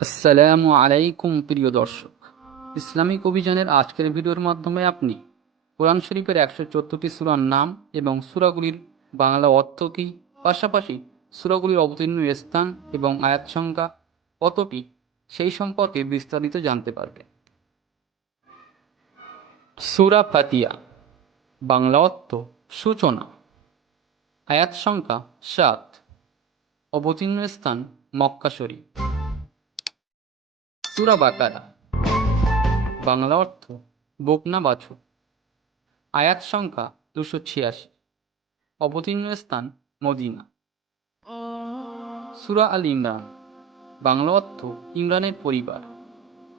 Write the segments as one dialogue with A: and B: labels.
A: আসসালামু আলাইকুম প্রিয় দর্শক। ইসলামিক অভিযানের আজকের ভিডিওর মাধ্যমে আপনি কোরআন শরীফের একশো চোদ্দটি সুরার নাম এবং সুরাগুলির বাংলা অর্থ কী? পাশাপাশি সুরাগুলির অবতীর্ণ স্থান এবং আয়াত সংখ্যা কতটি? সেই সম্পর্কে বিস্তারিত জানতে পারবে সুরা ফাতিয়া বাংলা অর্থ সূচনা। আয়াত সংখ্যা সাত। অবতীর্ণ স্থান মক্কা শরীফ। সুরা বাকারা। বাংলা অর্থ বকনা বাছু আয়াত সংখ্যা দুশো ছিয়াশি। অবতীর্ণ স্থান মদিনা। সুরা আল ইমরান। বাংলা অর্থ, ইমরানের পরিবার।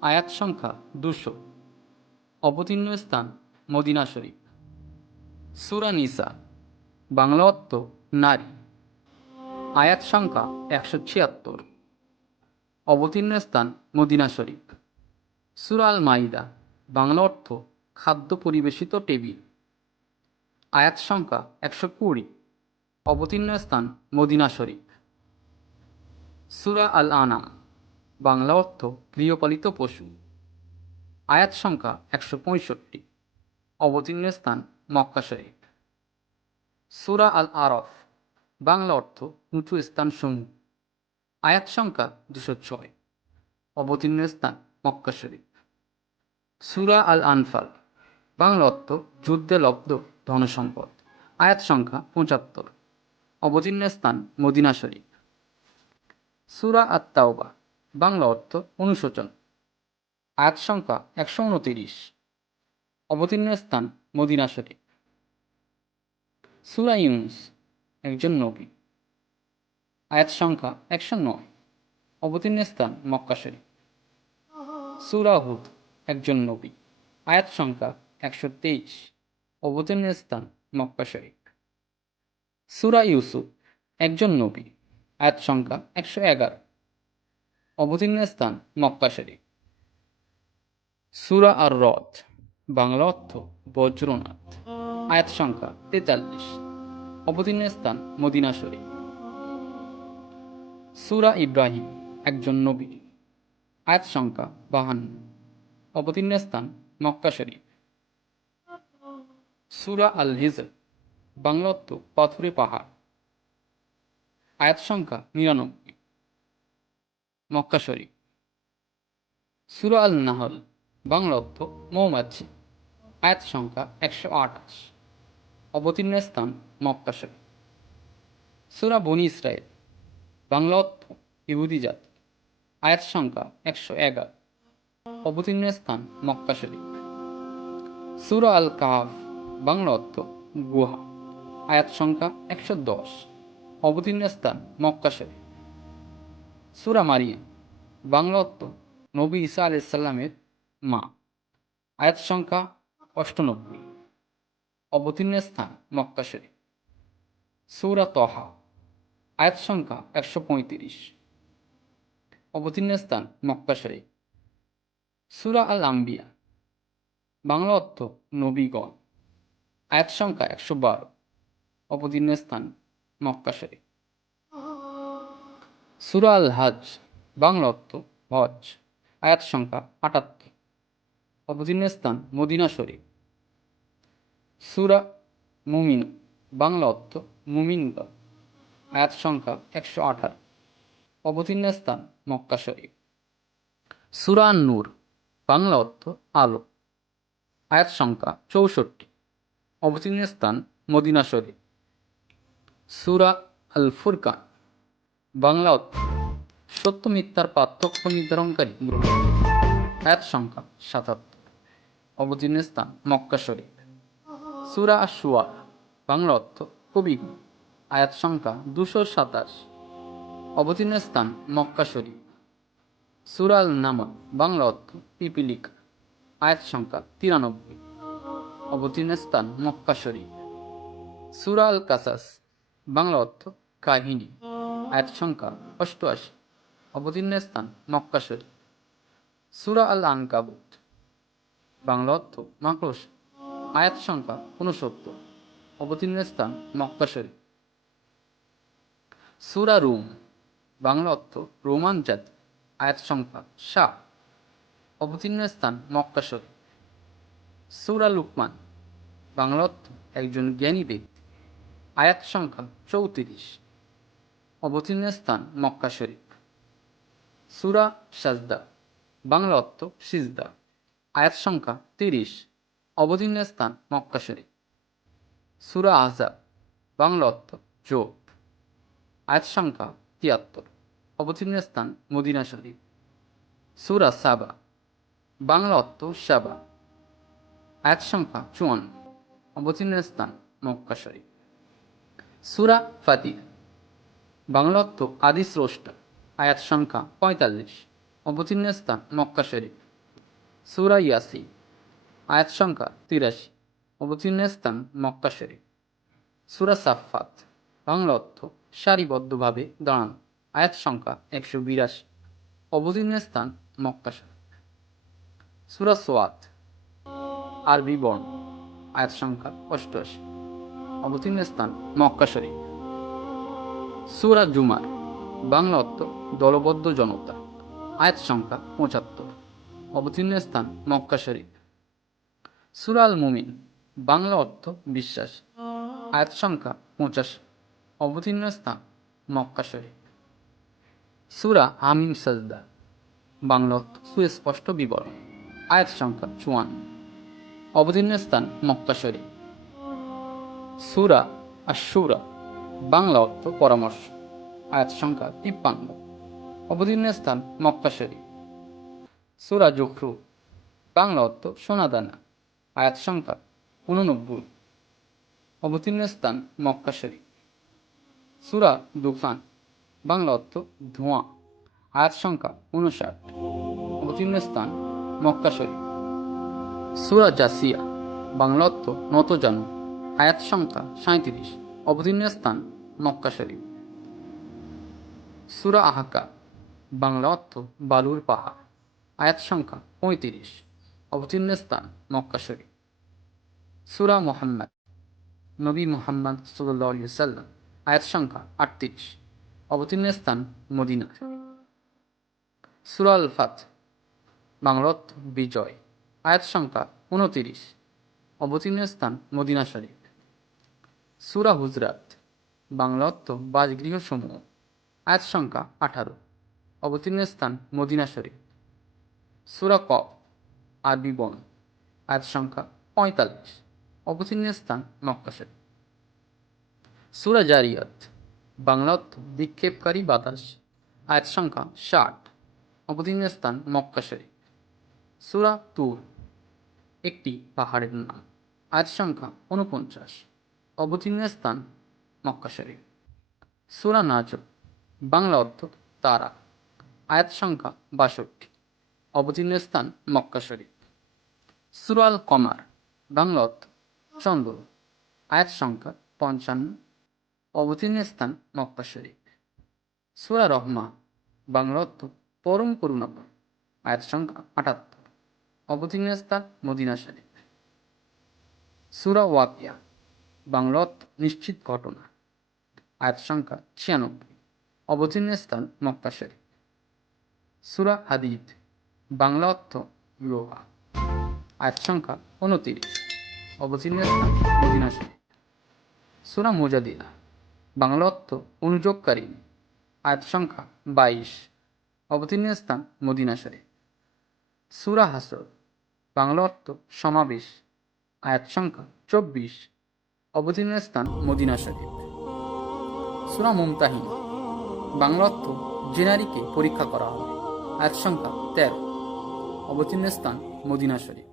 A: আয়াত সংখ্যা দুশো। অবতীর্ণ স্থান মদিনা শরীফ। সুরা নিসা। বাংলা অর্থ, নারী। আয়াত সংখ্যা একশো ছিয়াত্তর। অবতীর্ণ স্থান মদিনা শরীফ। সুরাল মাইদা বাংলা অর্থ খাদ্য পরিবেশিত টেবিল। আয়াত সংখ্যা একশো কুড়ি, অবতীর্ণ স্থান মদিনা শরীফ। সুরা আল আনাম বাংলা অর্থ গৃহপালিত পশু। আয়াত সংখ্যা একশো পঁয়ষট্টি, অবতীর্ণ স্থান মক্কা শরীফ। সুরা আল আরফ বাংলা অর্থ উঁচু স্থান সমূহ আয়াত সংখ্যা দুশো ছয়। অবতীর্ণ স্থান মক্কা শরীফ। সুরা আল আনফাল বাংলা অর্থ যুদ্ধে লব্ধ ধনসম্পদ। আয়াত সংখ্যা পঁচাত্তর। অবতীর্ণ স্থান মদিনা শরীফ। সুরা আত্মাওবা বাংলা অর্থ অনুশোচন। আয়াত সংখ্যা একশো উনতিরিশ। অবতীর্ণ স্থান মদিনা শরীফ। সুরা ইউনুস, একজন নবী। আয়াত সংখ্যা একশো নয়। অবতীর্ণ স্থান মক্কা শরীফ। সুরা একজন নবী। আয়াত সংখ্যা একশো তেইশ। অবতীর্ণ স্থান মক্কা শরীফ। সুরা ইউসুফ, একজন নবী। আয়াত সংখ্যা একশো এগারো। অবতীর্ণ স্থান মক্কা শরীফ। সুরা আর রথ বাংলা অর্থ বজ্রনাথ। আয়াত সংখ্যা তেতাল্লিশ। অবতীর্ণ স্থান মদিনা শরীফ। সুরা ইব্রাহিম, একজন নবী। আয়াত সংখ্যা বাহান্ন। অবতীর্ণ স্থান মক্কা শরীফ। সুরা আল হিজর বাংলা অর্থ পাথুরে পাহাড়। আয়াত সংখ্যা নিরানব্বই। মক্কা শরীফ। সুরা আল নাহল বাংলা মৌমাছি। আয়াত সংখ্যা একশো আঠাশ। অবতীর্ণ স্থান মক্কা শরীফ। সুরা বনি ইসরায়েল বাংলা জাতি। আয়াত সংখ্যা একশো এগারো। অবতীর্ণ স্থান মক্কা শরীফ। সুরা আল কাহাফ বাংলা অর্থ গুহা। আয়াত সংখ্যা একশো দশ। অবতীর্ণ স্থান মক্কা শরীফ। সুরা মারিয়াম, বাংলা অর্থ নবী ঈসা আলাইসাল্লামের মা। আয়াত সংখ্যা অষ্টানব্বই। অবতীর্ণ স্থান মক্কা শরীফ। সুরা তহা আয়াত সংখ্যা একশো পঁয়ত্রিশ। অবতীর্ণ স্থান মক্কা শরীফ। সুরা আল আম্বিয়া বাংলা অর্থ নবীগণ আয়াত সংখ্যা একশো বারো। অবতীর্ণ স্থান মক্কা শরীফ। সুরা আল হাজ বাংলা অর্থ হজ আয়াত সংখ্যা আটাত্তর। অবতীর্ণ স্থান মদিনা শরীফ। সুরা মুমিন বাংলা অর্থ মুমিনগণ। আয়াত সংখ্যা একশো আঠারো। অবতীর্ণ স্থান মক্কা শরীফ। সুরা নূর, বাংলা অর্থ আলো। আয়াত সংখ্যা চৌষট্টি। অবতীর্ণ স্থান মদিনা শরীফ। সুরা আল ফুরকান বাংলা অর্থ সত্য মিথ্যার পার্থক্য নির্ধারণকারী গ্রন্থ। আয়াত সংখ্যা সাতাত্তর। অবতীর্ণ স্থান মক্কা শরীফ। সুরা আশুয়া বাংলা অর্থ কবি আয়াত সংখ্যা দুশো সাতাশ। অবতীর্ণ স্থান মক্কা শরীফ। সুরাল নামা বাংলা অর্থ পিপিলিকা। আয়াত সংখ্যা তিরানব্বই। অবতীর্ণ স্থান মক্কা শরীফ। সুরা আল কাসাস, বাংলা অর্থ কাহিনী। আয়াত সংখ্যা অষ্টআশি। অবতীর্ণ স্থান মক্কা শরীফ। সুরা আল আনকাবুত, বাংলা অর্থ মাকড়স। আয়াত সংখ্যা ঊনসত্তর। অবতীর্ণ স্থান মক্কা শরীফ। সুরা রুম, বাংলা অর্থ রোমান জাতি আয়াত সংখ্যা সাত অবতীর্ণ স্থান মক্কা শরীফ। সুরা লুকমান, বাংলা অর্থ একজন জ্ঞানী ব্যক্তি। আয়াত সংখ্যা চৌত্রিশ। অবতীর্ণ স্থান মক্কা শরীফ। সুরা সাজদা, বাংলা অর্থ সিজদা। আয়াত সংখ্যা তিরিশ। অবতীর্ণ স্থান মক্কা শরীফ। সুরা আহজাব বাংলা অর্থ যোগ আয়াত সংখ্যা তিয়াত্তর। অবতীর্ণ স্থান মদিনা শরীফ। সুরা সাবা। বাংলা অর্থ সাবা। আয়াত সংখ্যা চুয়ান্ন। অবতীর্ণ স্থান মক্কা শরীফ। সুরা ফাতিহা। বাংলা অর্থ আদি স্রষ্টা আয়াত সংখ্যা পঁয়তাল্লিশ। অবতীর্ণ স্থান মক্কা শরীফ। সুরা ইয়াসি আয়াত সংখ্যা তিরাশি। অবতীর্ণ স্থান মক্কা শরীফ। সুরা সাফাত বাংলা অর্থ সারিবদ্ধভাবে দাঁড়ানো। আয়াত সংখ্যা একশো বিরাশি। অবতীর্ণ স্থান মক্কা শরীফ। সুরা আরবি বর্ণ। আয়াত সংখ্যা অষ্টআশি। অবতীর্ণ স্থান মক্কা সুরা জুমার। বাংলা অর্থ দলবদ্ধ জনতা। আয়াত সংখ্যা পঁচাত্তর। অবতীর্ণ স্থান মক্কা শরীফ। সুরা আল মুমিন। বাংলা অর্থ বিশ্বাস। আয়াত সংখ্যা পঁচাশি। অবতীর্ণ স্থান, মক্কা শরীফ। সুরা হামিম সাজদা, বাংলা সুস্পষ্ট বিবরণ, আয়াত সংখ্যা চুয়ান্ন। অবতীর্ণ স্থান, মক্কা শরীফ। সুরা আশুরা বাংলা অর্থ পরামর্শ, আয়াত সংখ্যা তিপ্পান্ন। অবতীর্ণ স্থান, মক্কা শরীফ। সুরা জখরু বাংলা অর্থ সোনাদানা, আয়াত সংখ্যা উননব্বই। অবতীর্ণ স্থান, মক্কা শরীফ। সুরা দুফান বাংলা অর্থ ধোঁয়া, আয়াত সংখ্যা উনষাট অবতীর্ণ স্থান মক্কা শরীফ। সুরা জাসিয়া, বাংলা অর্থ নত জানু, আয়াত সংখ্যা সাঁত্রিশ অবতীর্ণ স্থান মক্কা শরীফ। সুরা আহাকা বাংলা অর্থ বালুর পাহাড়, আয়াত সংখ্যা পঁয়ত্রিশ, অবতীর্ণ স্থান মক্কা শরীফ। সুরা মোহাম্মদ, নবী মোহাম্মদ সাল্লাহ সাল্লাম আয়াত সংখ্যা আটত্রিশ। অবতীর্ণ স্থান মদিনা সুরা আল ফাত বাংলা অর্থ বিজয়। আয়াত সংখ্যা উনতিরিশ। অবতীর্ণ স্থান মদিনা শরীফ। সুরা হুজরাত বাংলা অর্থ বাসগৃহ সমূহ আয়াত সংখ্যা আঠারো। অবতীর্ণ স্থান মদিনা শরীফ। সুরা ক, আরবি বন। আয়াত সংখ্যা পঁয়তাল্লিশ। অবতীর্ণ স্থান মক্কা শরীফ। সুরা জারিয়াত বাংলা অর্থ বিক্ষেপকারী বাতাস আয়াত সংখ্যা ষাট, অবতীর্ণ স্থান মক্কা শরীফ। সুরা তুর, একটি পাহাড়ের নাম আয়াত সংখ্যা উনপঞ্চাশ অবতীর্ণ স্থান মক্কা শরীফ। সুরা নাজর বাংলা অর্থ তারা আয়াত সংখ্যা বাষট্টি, অবতীর্ণ স্থান মক্কা শরীফ। সুরাল কমার, বাংলা অর্থ চন্দ্র আয়াত সংখ্যা পঞ্চান্ন অবতীর্ণ স্থান মক্কা শরীফ। সুরা রহমা বাংলা অর্থ পরম করুণাপন আয়াত সংখ্যা আটাত্তর। অবতীর্ণ স্থান মদিনা শরীফ। সুরা ওয়াকিয়া বাংলা অর্থ নিশ্চিত ঘটনা। আয়াত সংখ্যা ছিয়ানব্বই। অবতীর্ণ স্থান মক্কা শরীফ। সুরা হাদিদ, বাংলা অর্থ লোহা। আয়াত সংখ্যা উনতিরিশ। অবতীর্ণ স্থান মদিনা শরীফ। সুরা মোজাদিলা বাংলা অর্থ অনুযোগকারী। আয়াত সংখ্যা বাইশ। অবতীর্ণ স্থান মদিনা সুরা হাসর, বাংলা অর্থ সমাবেশ। আয়াত সংখ্যা চব্বিশ। অবতীর্ণ স্থান মদিনা সুরা মুমতাহিন, বাংলা অর্থ জেনারিকে পরীক্ষা করা হবে। আয়াত সংখ্যা তেরো। অবতীর্ণ স্থান মদিনা শরীফ।